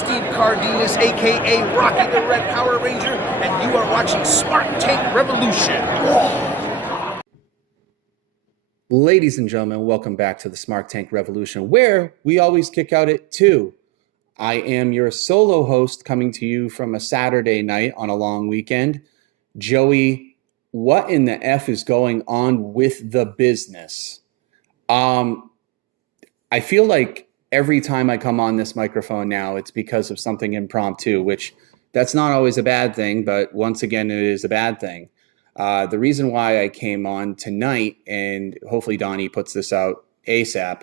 Steve Cardenas, a.k.a. Rocky the Red Power Ranger, and you are watching SmarkTank Revolution. Ladies and gentlemen, welcome back to the SmarkTank Revolution, where we always kick out at 2. I am your solo host coming to you from a Saturday night on a long weekend. Joey, what in the F is going on with the business? I feel like every time I come on this microphone now, it's because of something impromptu, which that's not always a bad thing, but once again, it is a bad thing. The reason why I came on tonight, and hopefully Donnie puts this out ASAP,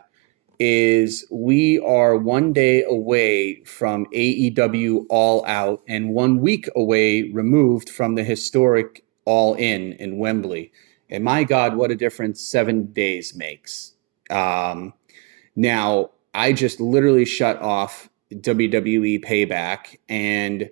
is we are 1 day away from AEW All Out and 1 week away removed from the historic All In Wembley. And my God, what a difference 7 days makes. Now, I just literally shut off WWE Payback. And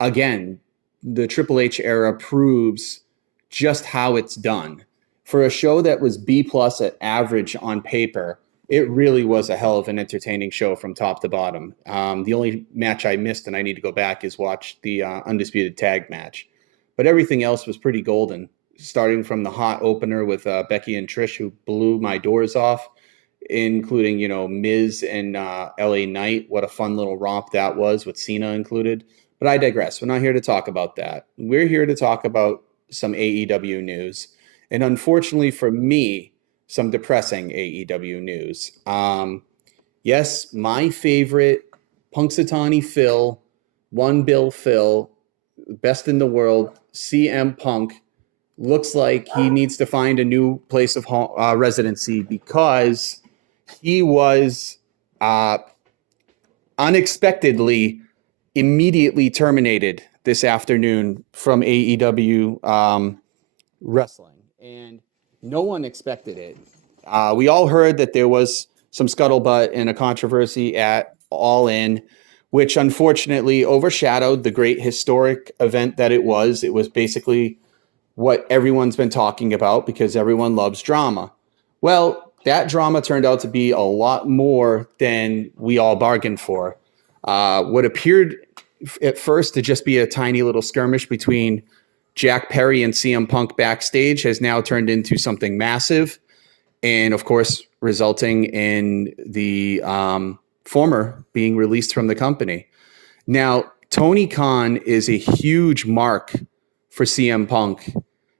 again, the Triple H era proves just how it's done. For a show that was B+ at average on paper, it really was a hell of an entertaining show from top to bottom. The only match I missed, and I need to go back, is watch the Undisputed Tag match. But everything else was pretty golden, starting from the hot opener with Becky and Trish, who blew my doors off, including, Miz and LA Knight. What a fun little romp that was with Cena included. But I digress. We're not here to talk about that. We're here to talk about some AEW news. And unfortunately for me, some depressing AEW news. Yes, my favorite, Punxsutawney Phil, One Bill Phil, best in the world, CM Punk, looks like he needs to find a new place of residency, because he was unexpectedly immediately terminated this afternoon from AEW wrestling. And no one expected it. We all heard that there was some scuttlebutt and a controversy at All In, which unfortunately overshadowed the great historic event that it was. It was basically what everyone's been talking about because everyone loves drama. Well, that drama turned out to be a lot more than we all bargained for. What appeared at first to just be a tiny little skirmish between Jack Perry and CM Punk backstage has now turned into something massive, and of course resulting in the former being released from the company. Now, Tony Khan is a huge mark for CM Punk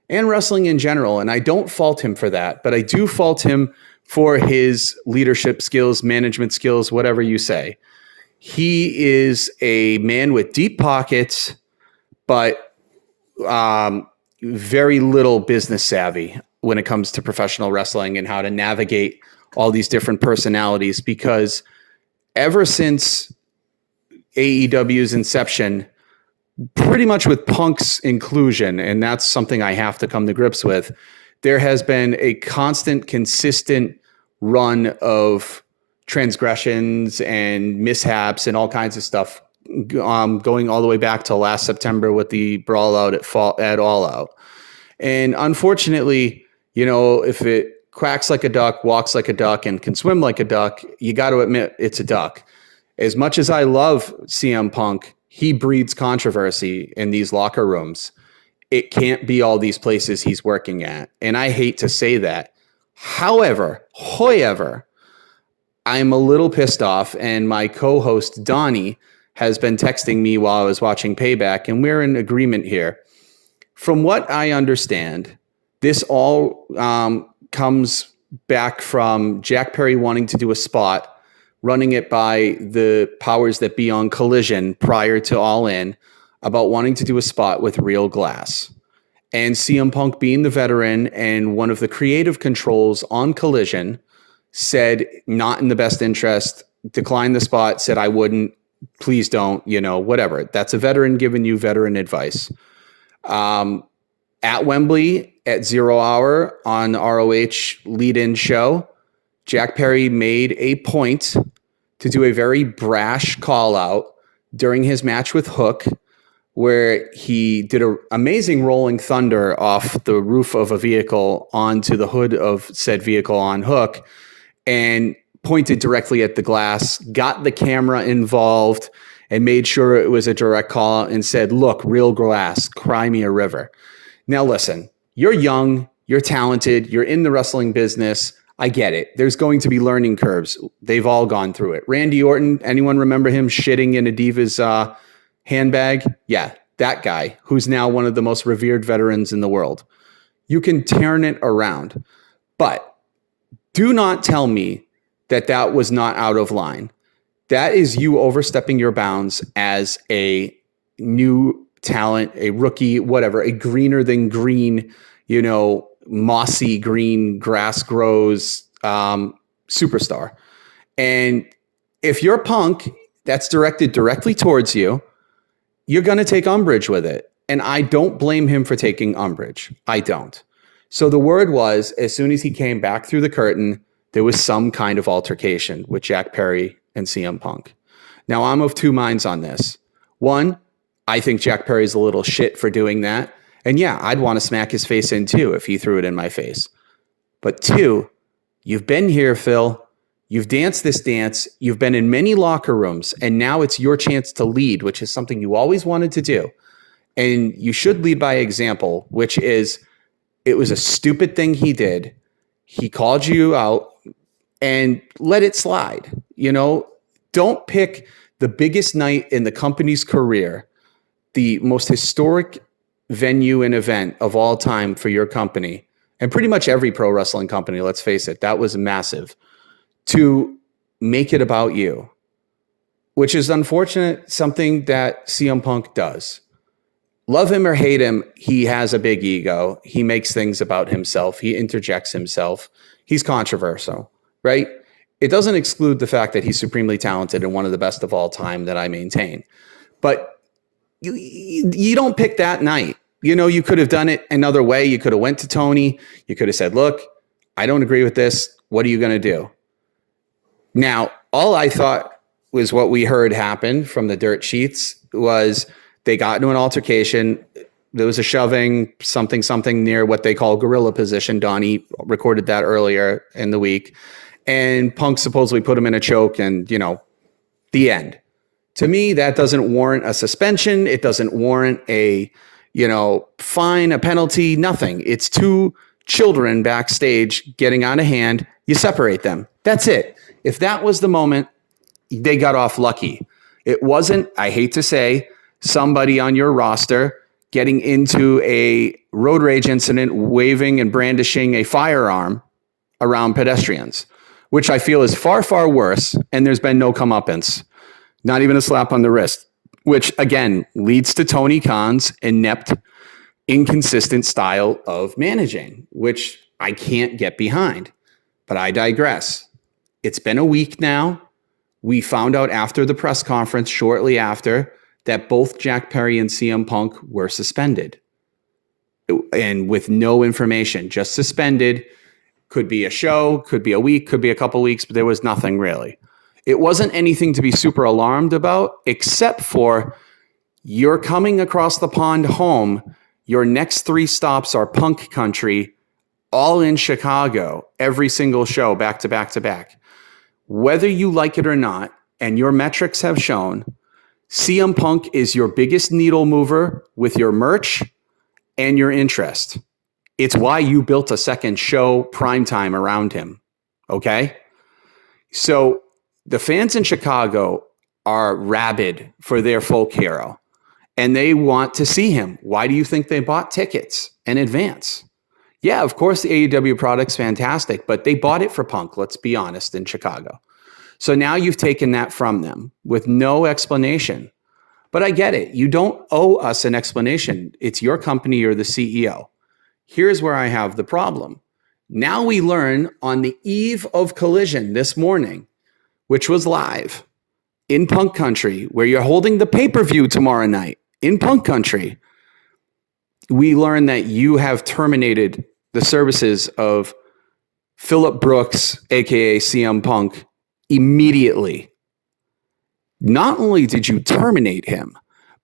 and wrestling in general, and I don't fault him for that, but I do fault him for his leadership skills, management skills, whatever you say. He is a man with deep pockets, but very little business savvy when it comes to professional wrestling and how to navigate all these different personalities, because ever since AEW's inception, pretty much with Punk's inclusion, and that's something I have to come to grips with, there has been a constant, consistent run of transgressions and mishaps and all kinds of stuff, going all the way back to last September with the brawl out at All Out. And unfortunately, if it quacks like a duck, walks like a duck, and can swim like a duck, you got to admit it's a duck. As much as I love CM Punk, he breeds controversy in these locker rooms. It can't be all these places he's working at. And I hate to say that. However, I'm a little pissed off, and my co-host Donnie has been texting me while I was watching Payback, and we're in agreement here. From what I understand, this all comes back from Jack Perry wanting to do a spot, running it by the powers that be on Collision prior to All In, about wanting to do a spot with real glass. And CM Punk, being the veteran and one of the creative controls on Collision, said not in the best interest, declined the spot, said I wouldn't, please don't, whatever. That's a veteran giving you veteran advice. At Wembley at 0 hour on ROH lead-in show, Jack Perry made a point to do a very brash call out during his match with Hook, where he did an amazing rolling thunder off the roof of a vehicle onto the hood of said vehicle on Hook and pointed directly at the glass, got the camera involved, and made sure it was a direct call and said, look, real glass, cry me a river. Now, listen, you're young, you're talented, you're in the wrestling business. I get it. There's going to be learning curves. They've all gone through it. Randy Orton, anyone remember him shitting in a Diva's handbag? Yeah, that guy who's now one of the most revered veterans in the world. You can turn it around, but do not tell me that that was not out of line. That is you overstepping your bounds as a new talent, a rookie, whatever, a greener than green, mossy green grass grows superstar. And if you're Punk, that's directed directly towards you, you're going to take umbrage with it. And I don't blame him for taking umbrage. I don't. So the word was, as soon as he came back through the curtain, there was some kind of altercation with Jack Perry and CM Punk. Now, I'm of two minds on this. One, I think Jack Perry's a little shit for doing that. And yeah, I'd want to smack his face in too if he threw it in my face. But two, you've been here, Phil. You've danced this dance. You've been in many locker rooms. And now it's your chance to lead, which is something you always wanted to do. And you should lead by example, which is, it was a stupid thing he did. He called you out and let it slide. Don't pick the biggest night in the company's career, the most historic venue and event of all time for your company, and pretty much every pro wrestling company, let's face it, that was massive, to make it about you, which is unfortunate, something that CM Punk does. Love him or hate him, he has a big ego. He makes things about himself. He interjects himself. He's controversial, right? It doesn't exclude the fact that he's supremely talented and one of the best of all time that I maintain. But you don't pick that night. You could have done it another way. You could have went to Tony. You could have said, look, I don't agree with this. What are you going to do? Now, all I thought was what we heard happen from the dirt sheets was they got into an altercation. There was a shoving, something near what they call gorilla position. Donnie recorded that earlier in the week. And Punk supposedly put him in a choke and, the end. To me, that doesn't warrant a suspension. It doesn't warrant a, fine, a penalty, nothing. It's two children backstage getting out of hand. You separate them. That's it. If that was the moment, they got off lucky. It wasn't, I hate to say, somebody on your roster getting into a road rage incident, waving and brandishing a firearm around pedestrians, which I feel is far, far worse. And there's been no comeuppance, not even a slap on the wrist, which again leads to Tony Khan's inept, inconsistent style of managing, which I can't get behind. But I digress. It's been a week now. We found out after the press conference, shortly after, that both Jack Perry and CM Punk were suspended. And with no information, just suspended. Could be a show, could be a week, could be a couple weeks, but there was nothing really. It wasn't anything to be super alarmed about, except for you're coming across the pond home. Your next 3 stops are Punk country, all in Chicago, every single show, back to back to back. Whether you like it or not, and your metrics have shown, CM Punk is your biggest needle mover with your merch and your interest. It's why you built a second show primetime around him. Okay? So the fans in Chicago are rabid for their folk hero, and they want to see him. Why do you think they bought tickets in advance? Yeah, of course, the AEW product's fantastic, but they bought it for Punk, let's be honest, in Chicago. So now you've taken that from them with no explanation. But I get it. You don't owe us an explanation. It's your company, you're the CEO. Here's where I have the problem. Now we learn on the eve of Collision this morning, which was live in Punk Country, where you're holding the pay-per-view tomorrow night in Punk Country. We learn that you have terminated the services of Phillip Brooks, aka CM Punk, immediately. Not only did you terminate him,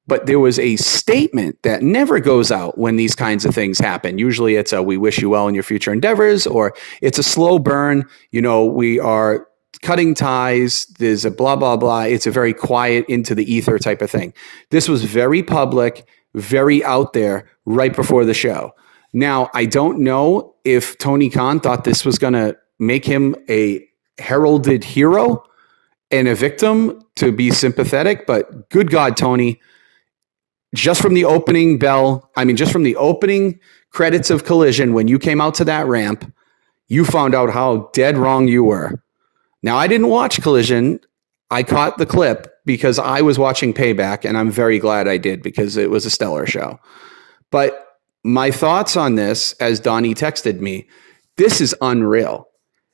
but there was a statement that never goes out when these kinds of things happen. Usually it's a, we wish you well in your future endeavors, or it's a slow burn. We are cutting ties. There's a blah, blah, blah. It's a very quiet into the ether type of thing. This was very public, very out there right before the show. Now, I don't know if Tony Khan thought this was going to make him a heralded hero and a victim to be sympathetic, but good God, Tony, just from the opening just from the opening credits of Collision, when you came out to that ramp, you found out how dead wrong you were. Now, I didn't watch Collision. I caught the clip because I was watching Payback, and I'm very glad I did because it was a stellar show. But my thoughts on this, as Donnie texted me, this is unreal.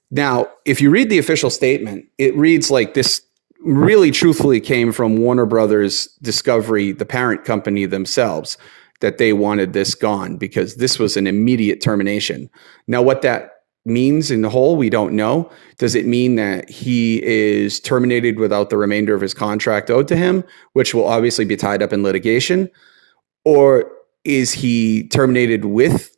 Now, if you read the official statement, it reads like this really truthfully came from Warner Brothers Discovery, the parent company themselves, that they wanted this gone because this was an immediate termination. Now, what that means in the whole, we don't know. Does it mean that he is terminated without the remainder of his contract owed to him, which will obviously be tied up in litigation? Or is he terminated with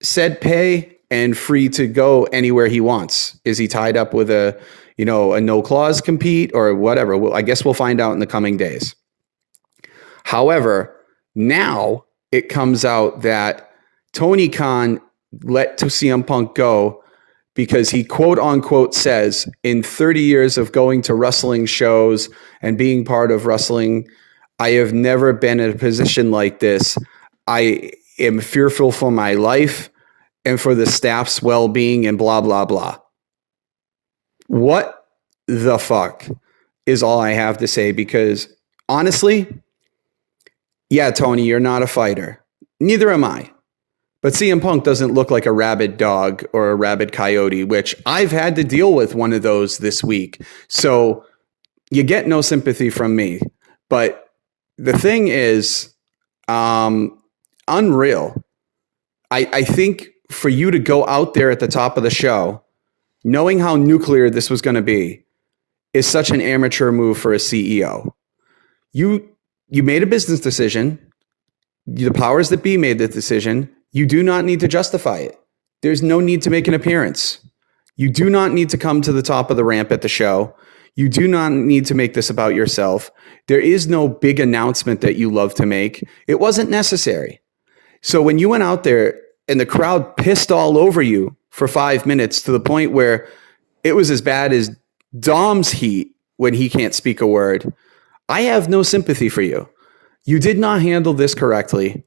said pay and free to go anywhere he wants? Is he tied up with a no clause compete or whatever? Well, I guess we'll find out in the coming days. However, now it comes out that Tony Khan let CM Punk go because he quote unquote says, in 30 years of going to wrestling shows and being part of wrestling, I have never been in a position like this. I am fearful for my life and for the staff's well-being and blah, blah, blah. What the fuck is all I have to say, because honestly, yeah, Tony, you're not a fighter. Neither am I. But CM Punk doesn't look like a rabid dog or a rabid coyote, which I've had to deal with one of those this week. So you get no sympathy from me. But the thing is, unreal. I think for you to go out there at the top of the show, knowing how nuclear this was going to be, is such an amateur move for a CEO. You made a business decision. The powers that be made the decision. You do not need to justify it. There's no need to make an appearance. You do not need to come to the top of the ramp at the show. You do not need to make this about yourself. There is no big announcement that you love to make. It wasn't necessary. So when you went out there and the crowd pissed all over you for 5 minutes to the point where it was as bad as Dom's heat when he can't speak a word, I have no sympathy for you. You did not handle this correctly.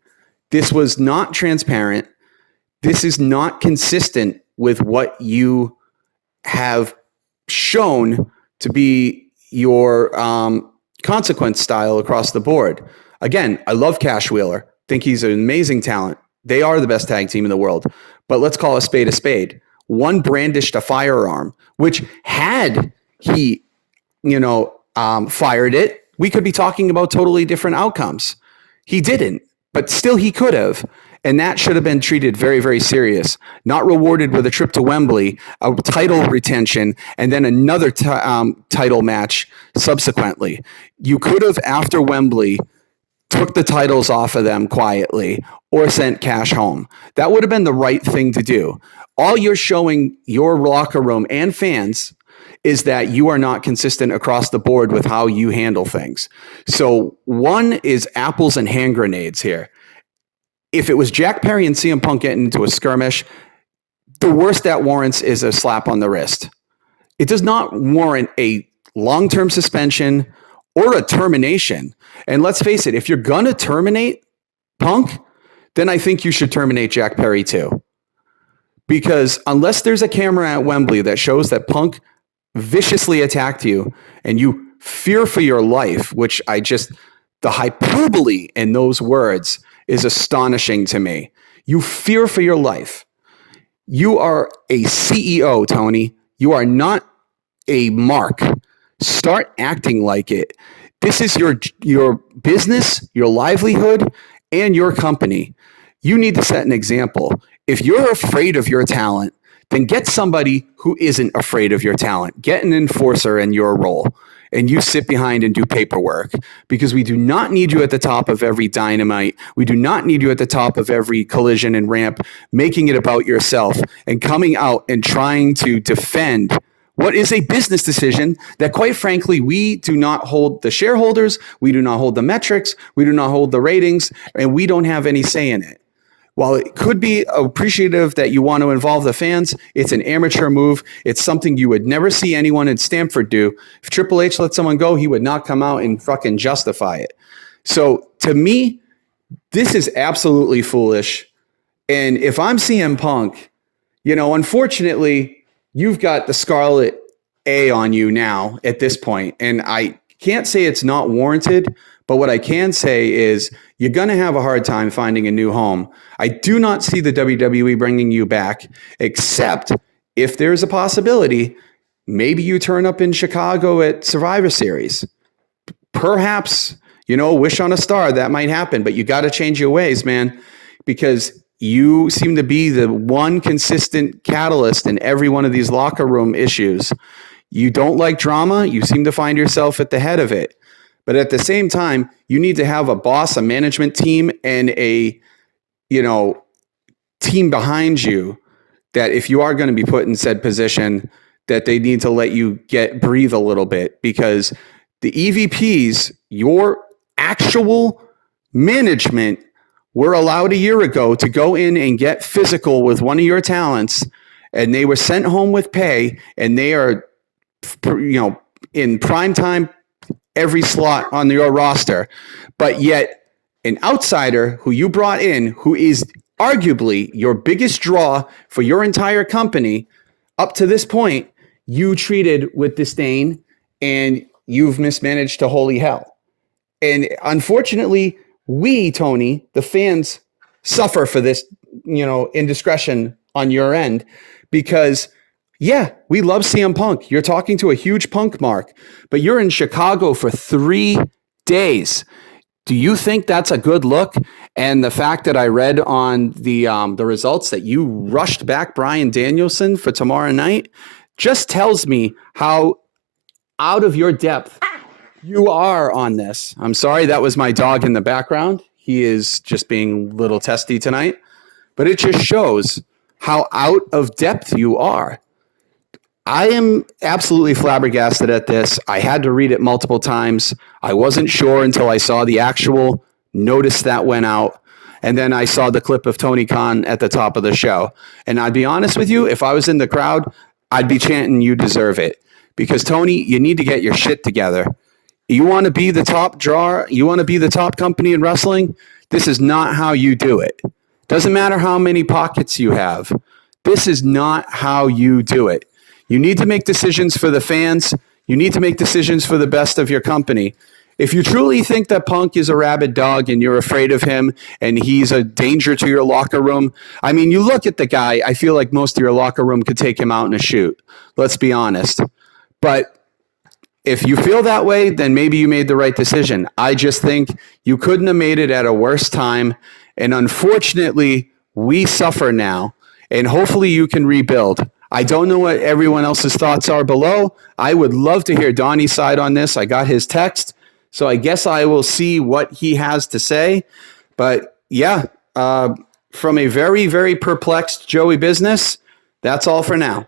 This was not transparent. This is not consistent with what you have shown to be your consequence style across the board. Again, I love Cash Wheeler. Think he's an amazing talent. They are the best tag team in the world. But let's call a spade a spade. One brandished a firearm, which had he, fired it, we could be talking about totally different outcomes. He didn't. But still, he could have. And that should have been treated very, very serious. Not rewarded with a trip to Wembley, a title retention, and then another title match subsequently. You could have, after Wembley, took the titles off of them quietly or sent Cash home. That would have been the right thing to do. All you're showing your locker room and fans is that you are not consistent across the board with how you handle things. So one is apples and hand grenades here. If it was Jack Perry and CM Punk getting into a skirmish, the worst that warrants is a slap on the wrist. It does not warrant a long-term suspension or a termination. And let's face it, if you're going to terminate Punk, then I think you should terminate Jack Perry too. Because unless there's a camera at Wembley that shows that Punk viciously attacked you and you fear for your life, which the hyperbole in those words is astonishing to me. You fear for your life. You are a CEO, Tony. You are not a mark. Start acting like it. This is your business, your livelihood, and your company. You need to set an example. If you're afraid of your talent, then get somebody who isn't afraid of your talent. Get an enforcer in your role, and you sit behind and do paperwork, because we do not need you at the top of every Dynamite. We do not need you at the top of every Collision and Ramp, making it about yourself and coming out and trying to defend what is a business decision that, quite frankly, we do not hold the shareholders, we do not hold the metrics, we do not hold the ratings, and we don't have any say in it. While it could be appreciative that you want to involve the fans, it's an amateur move. It's something you would never see anyone in Stamford do. If Triple H let someone go, he would not come out and fucking justify it. So to me, this is absolutely foolish. And if I'm CM Punk, unfortunately, you've got the Scarlet A on you now at this point. And I can't say it's not warranted, but what I can say is you're going to have a hard time finding a new home. I do not see the WWE bringing you back, except if there's a possibility, maybe you turn up in Chicago at Survivor Series. Perhaps, wish on a star, that might happen, but you got to change your ways, man, because you seem to be the one consistent catalyst in every one of these locker room issues. You don't like drama. You seem to find yourself at the head of it. But at the same time, you need to have a boss, a management team, and a, team behind you that if you are going to be put in said position, that they need to let you breathe a little bit, because the EVPs, your actual management, were allowed a year ago to go in and get physical with one of your talents, and they were sent home with pay, and they are, in prime time, every slot on your roster. But yet an outsider who you brought in, who is arguably your biggest draw for your entire company up to this point, you treated with disdain, and you've mismanaged to holy hell. And unfortunately, we, Tony, the fans, suffer for this, indiscretion on your end, because yeah, we love CM Punk. You're talking to a huge Punk mark, but you're in Chicago for 3 days. Do you think that's a good look? And the fact that I read on the results that you rushed back Bryan Danielson for tomorrow night just tells me how out of your depth you are on this. I'm sorry, that was my dog in the background. He is just being a little testy tonight, but it just shows how out of depth you are. I am absolutely flabbergasted at this. I had to read it multiple times. I wasn't sure until I saw the actual notice that went out. And then I saw the clip of Tony Khan at the top of the show. And I'd be honest with you, if I was in the crowd, I'd be chanting, "You deserve it." Because Tony, you need to get your shit together. You want to be the top draw? You want to be the top company in wrestling? This is not how you do it. Doesn't matter how many pockets you have. This is not how you do it. You need to make decisions for the fans. You need to make decisions for the best of your company. If you truly think that Punk is a rabid dog and you're afraid of him and he's a danger to your locker room, I mean, you look at the guy, I feel like most of your locker room could take him out in a shoot. Let's be honest. But if you feel that way, then maybe you made the right decision. I just think you couldn't have made it at a worse time. And unfortunately, we suffer now. And hopefully you can rebuild. I don't know what everyone else's thoughts are below. I would love to hear Donnie's side on this. I got his text, so I guess I will see what he has to say. But yeah, from a very, very perplexed Joey Business, that's all for now.